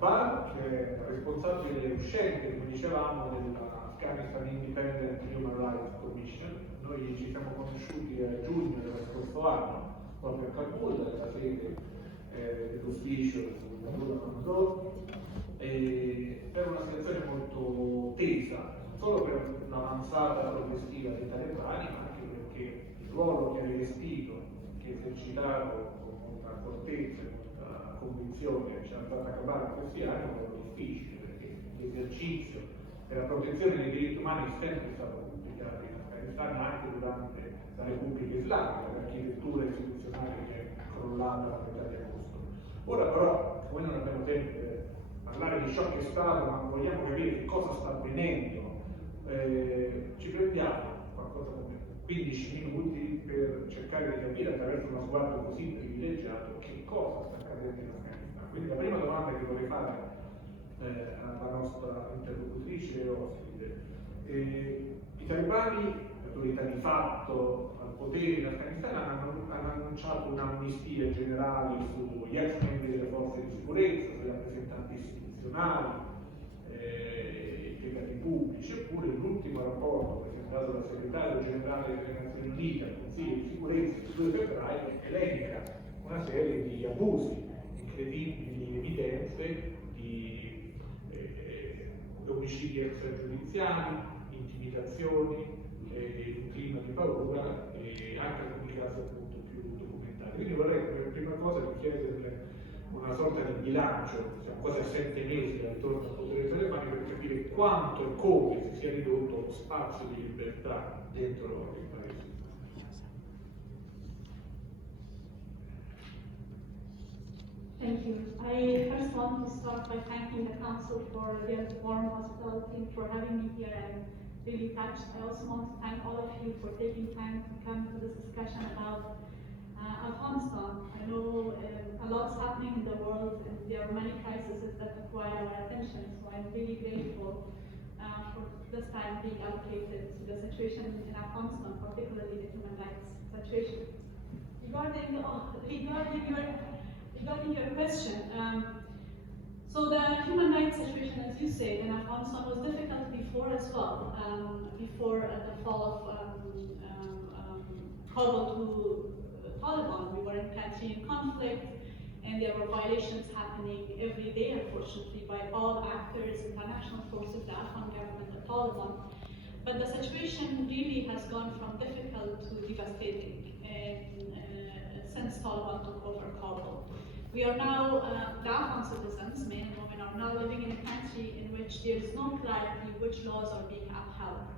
PAR, che è responsabile uscente, come dicevamo, dell'Afghanistan Independent Human Rights Commission. Noi ci siamo conosciuti a giugno dello scorso anno, proprio a Kabul, nella sede dell'ufficio per una situazione molto tesa, non solo per un'avanzata progressiva dei talebani, ma anche perché il ruolo che ha rivestito, che ha esercitato con una fortezza e una convinzione ci ha fatto accabare in questi anni, è molto difficile, perché l'esercizio della protezione dei diritti umani è sempre stato complicato in Afghanistan, anche durante la Repubblica Islamica, l'architettura istituzionale che è crollata a metà di agosto. Ora però, come non abbiamo tempo per parlare di ciò che è stato, ma vogliamo capire che cosa sta avvenendo, ci prendiamo qualcosa come 15 minuti per cercare di capire attraverso uno sguardo così privilegiato che cosa sta accadendo in Afghanistan. Quindi la prima domanda che vorrei fare alla nostra interlocutrice e ospite: i talebani, l'autorità di fatto al potere in Afghanistan, hanno annunciato un'amnistia generale sugli ex membri delle forze di sicurezza, sui rappresentanti istituzionali, impiegati pubblici, eppure l'ultimo rapporto presentato dal segretario generale delle Nazioni Unite al Consiglio di sicurezza il 2 febbraio elenca una serie di abusi incredibili, di evidenze, di omicidi extragiudiziali, intimidazioni, un clima di paura e anche alcuni casi appunto più documentati. Quindi vorrei per prima cosa chiederle una sorta di bilancio, siamo quasi a 7 mesi dal ritorno al potere dei talebani, per capire quanto e come si sia ridotto lo spazio di libertà dentro il paese. Thank you. I first want to start by thanking the Council for their warm hospitality, for having me here. I'm really touched. I also want to thank all of you for taking time to come to this discussion about Afghanistan. I know a lot's happening in the world and there are many crises that require our attention, so I'm really grateful for this time being allocated to the situation in Afghanistan, particularly the human rights situation. Regarding your question, so the human rights situation, as you say, in Afghanistan was difficult before as well. Before the fall of Kabul to Taliban, we were in country in conflict, and there were violations happening every day, unfortunately, by all actors, international forces, the Afghan government, the Taliban. But the situation really has gone from difficult to devastating since Taliban took over Kabul. We are now, the Afghan citizens, men and women, are now living in a country in which there is no clarity which laws are being upheld.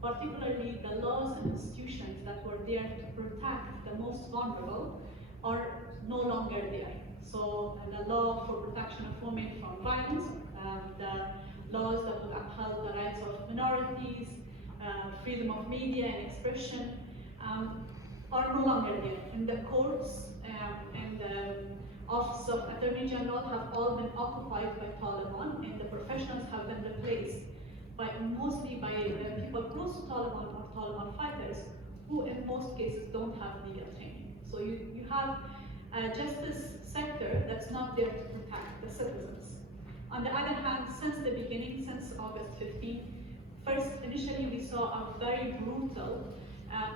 Particularly the laws and institutions that were there to protect the most vulnerable are no longer there. So the law for protection of women from violence, the laws that would uphold the rights of minorities, freedom of media and expression are no longer there. And the courts and the Office of Attorney General have all been occupied by Taliban, and the professionals have been replaced mostly by people close to Taliban or Taliban fighters who in most cases don't have legal training. So you have a justice sector that's not there to protect the citizens. On the other hand, since the beginning, since August 15, first initially we saw a very brutal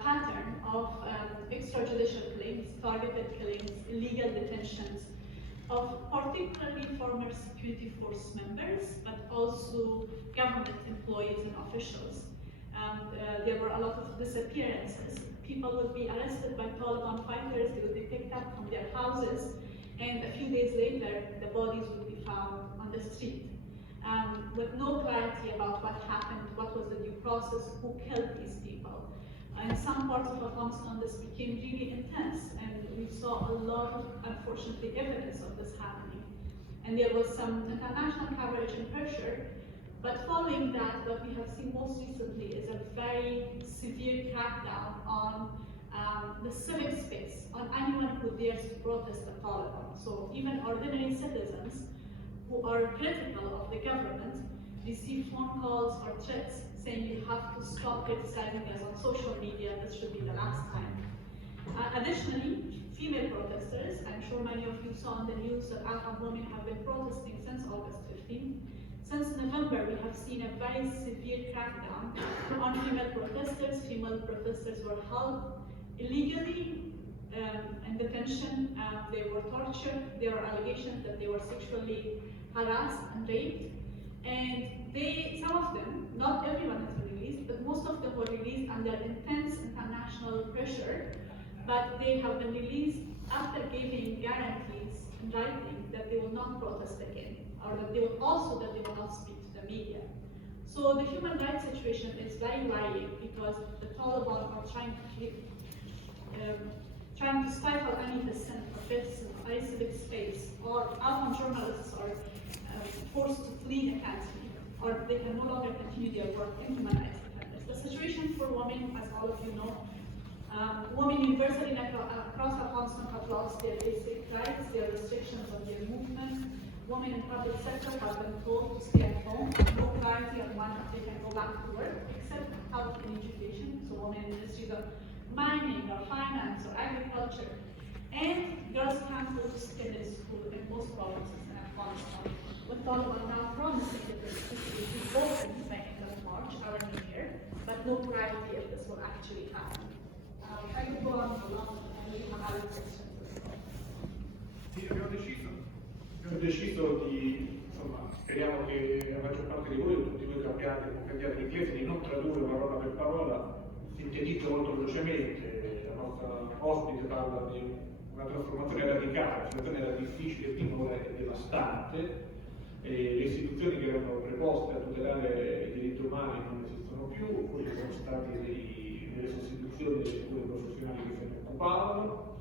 pattern of extrajudicial killings, targeted killings, illegal detentions of particularly former security force members, but also government employees and officials. And there were a lot of disappearances. People would be arrested by Taliban fighters, they would be picked up from their houses, and a few days later, the bodies would be found on the street. With no clarity about what happened, what was the due process, who killed these people. In some parts of Afghanistan, this became really intense, and we saw a lot of, unfortunately, evidence of this happening. And there was some international coverage and pressure, but following that, what we have seen most recently is a very severe crackdown on the civic space, on anyone who dares to protest the Taliban. So even ordinary citizens who are critical of the government receive phone calls or threats saying you have to stop criticizing us on social media, this should be the last time. Additionally, female protesters, I'm sure many of you saw on the news that Afghanwomen have been protesting since August 15. Since November, we have seen a very severe crackdown on female protesters. Female protesters were held illegally in detention. They were tortured. There were allegations that they were sexually harassed and raped. And some of them, not everyone has been released, but most of them were released under intense international pressure. But they have been released after giving guarantees in writing that they will not protest again, or that they will not speak to the media. So the human rights situation is very worrying because the Taliban are trying to stifle any dissent or criticism of any civic space, or Afghan journalists are forced to flee the country, or they can no longer continue their work in human rights defenders. The situation for women, as all of you know, women universally across Afghanistan have lost their basic rights, their restrictions on their movement. Women in public sector have been told to stay at home, no clarity on when they can go back to work, except health and education. So women in industries of mining or finance or agriculture. And girls can't go to secondary school in most provinces in Afghanistan. With Taliban now promising that the city will be open by end of March, our new year, but no clarity if this will actually happen. I could go on for long, and we have other questions as well. Sì, abbiamo deciso di, insomma, speriamo che la maggior parte di voi, o tutti voi cambiate l'inglese, di non tradurre parola per parola. Sintetizzo molto velocemente, la nostra ospite parla di una trasformazione radicale, la situazione era difficile, finora e devastante, le istituzioni che erano preposte a tutelare i diritti umani non esistono più, poi ci sono state delle sostituzioni delle figure professionali che se ne occupavano,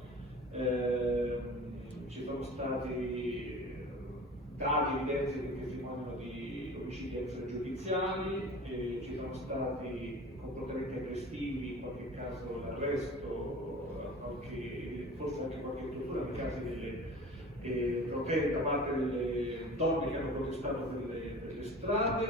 ci sono stati dati, evidenze che testimoniano di omicidi extragiudiziali, ci sono stati comportamenti aggressivi, in qualche caso l'arresto, forse anche qualche tortura nei casi delle proteste da parte delle donne che hanno protestato per le strade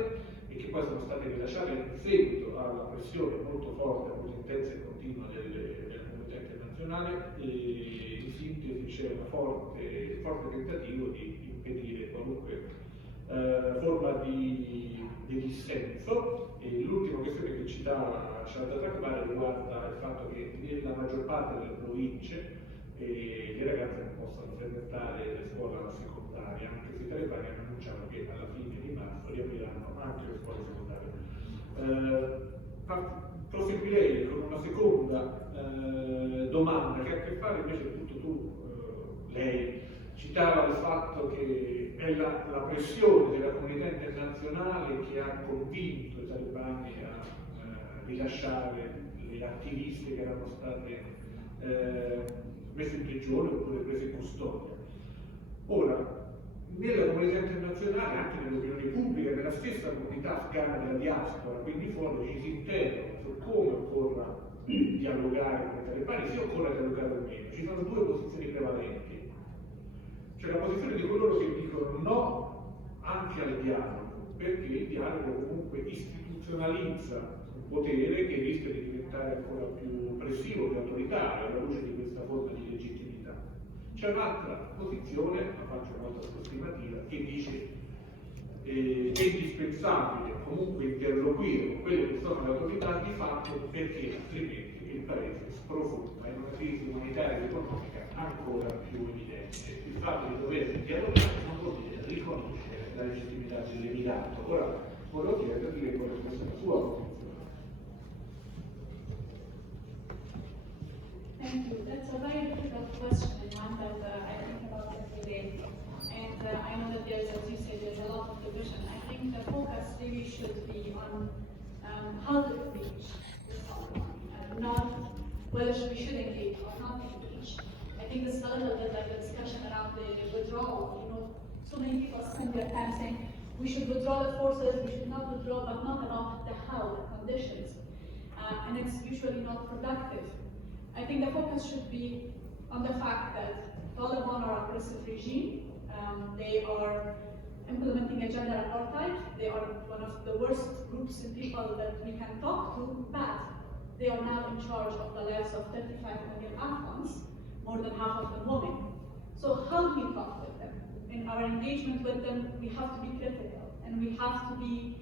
e che poi sono state rilasciate in seguito alla pressione molto forte, molto intensa e continua della comunità internazionale. E in sintesi c'è un forte tentativo di impedire qualunque forma di dissenso. E l'ultima questione che citava Talebani riguarda il fatto che nella maggior parte delle province le ragazze non possono frequentare le scuole secondarie, anche se i talebani hanno annunciato che alla fine di marzo riapriranno anche le scuole secondarie. Proseguirei con una seconda domanda che ha a che fare invece lei citava il fatto che è la pressione della comunità internazionale che ha convinto i talebani a rilasciare le attiviste che erano state messe in prigione oppure prese in custodia. Ora, nella comunità internazionale, anche nell'opinione pubblica, nella stessa comunità afghana della diaspora, quindi fuori, ci si interroga su come occorra dialogare con i talebani, se occorre dialogare o meno. Ci sono due posizioni prevalenti. C'è la posizione di coloro che dicono no anche al dialogo, perché il dialogo comunque istituzionalizza un potere che rischia di diventare ancora più oppressivo, più autoritario, alla luce di questa forma di legittimità. C'è un'altra posizione, la faccio molto approssimativa, che dice è indispensabile comunque interloquire con quelle che sono le autorità di fatto, perché altrimenti il paese sprofonda in una crisi umanitaria ed economica ancora più evidente. Il fatto di dover dialogare non vuol dire riconoscere la legittimità dell'emirato. Ora volevo chiedervi qual è questa la sua posizione. Thank you. That's a very difficult question and one that I think about every day. And I know that there's, as you say, there's a lot of division. I think the focus really should be on how to engage with Taliban, and not whether we should engage or not engage. I think this is a little bit like the discussion around the withdrawal. You know, so many people spend their time saying we should withdraw the forces, we should not withdraw, but not about the how, the conditions. And it's usually not productive. I think the focus should be on the fact that Taliban are an oppressive regime. They are implementing a gender apartheid. They are one of the worst groups and people that we can talk to, but they are now in charge of the lives of 35 million Afghans, more than half of them women. So how do we talk with them? In our engagement with them, we have to be critical, and we have to be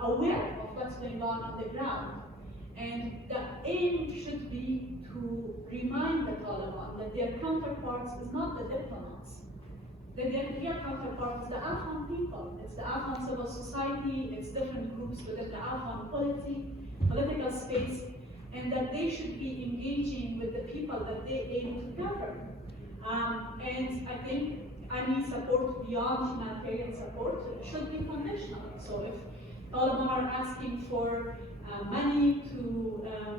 aware of what's going on the ground. And the aim should be to remind the Taliban that their counterparts is not the diplomats. That their real counterpart is the Afghan people. It's the Afghan civil society, it's different groups within the Afghan political space, and that they should be engaging with the people that they aim to govern. And I think any support beyond humanitarian support should be conditional. So if Taliban are asking for money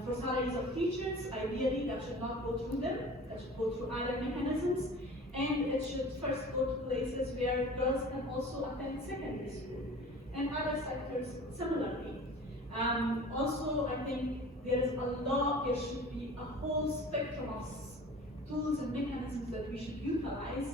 for salaries of teachers, ideally that should not go through them, that should go through other mechanisms, and it should first go to places where girls can also attend secondary school, and other sectors similarly. Also, I think there should be a whole spectrum of tools and mechanisms that we should utilize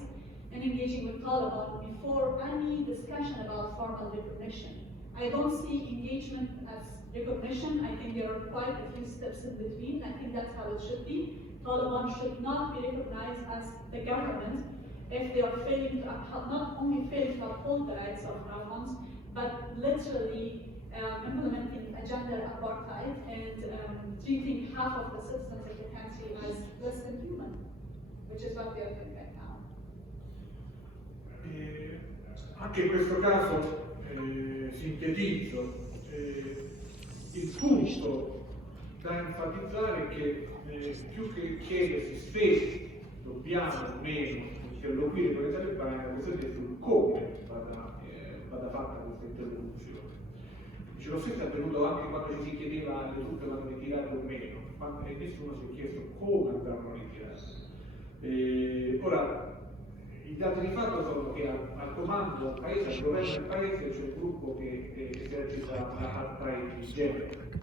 in engaging with Taliban before any discussion about formal recognition. I don't see engagement as recognition. I think there are quite a few steps in between. I think that's how it should be. Taliban should not be recognized as the government if they are failing to not only failing to uphold the rights of Afghans, but literally implementing a gender apartheid and treating half of the citizens of the country as less than human, which is what they are doing right now. Anche in questo caso sintetizzo, il punto da enfatizzare è che più che chiedersi se dobbiamo o meno interloquire con i talebani, la questione è sul come vada fatta questa interlocuzione. Dice, lo stesso è avvenuto anche quando ci si chiedeva le truppe vanno ritirate o meno, e nessuno si è chiesto come andranno ritirate. Ora, i dati di fatto sono che al comando del paese, al governo del paese, c'è un gruppo che esercita l'apartheid di genere.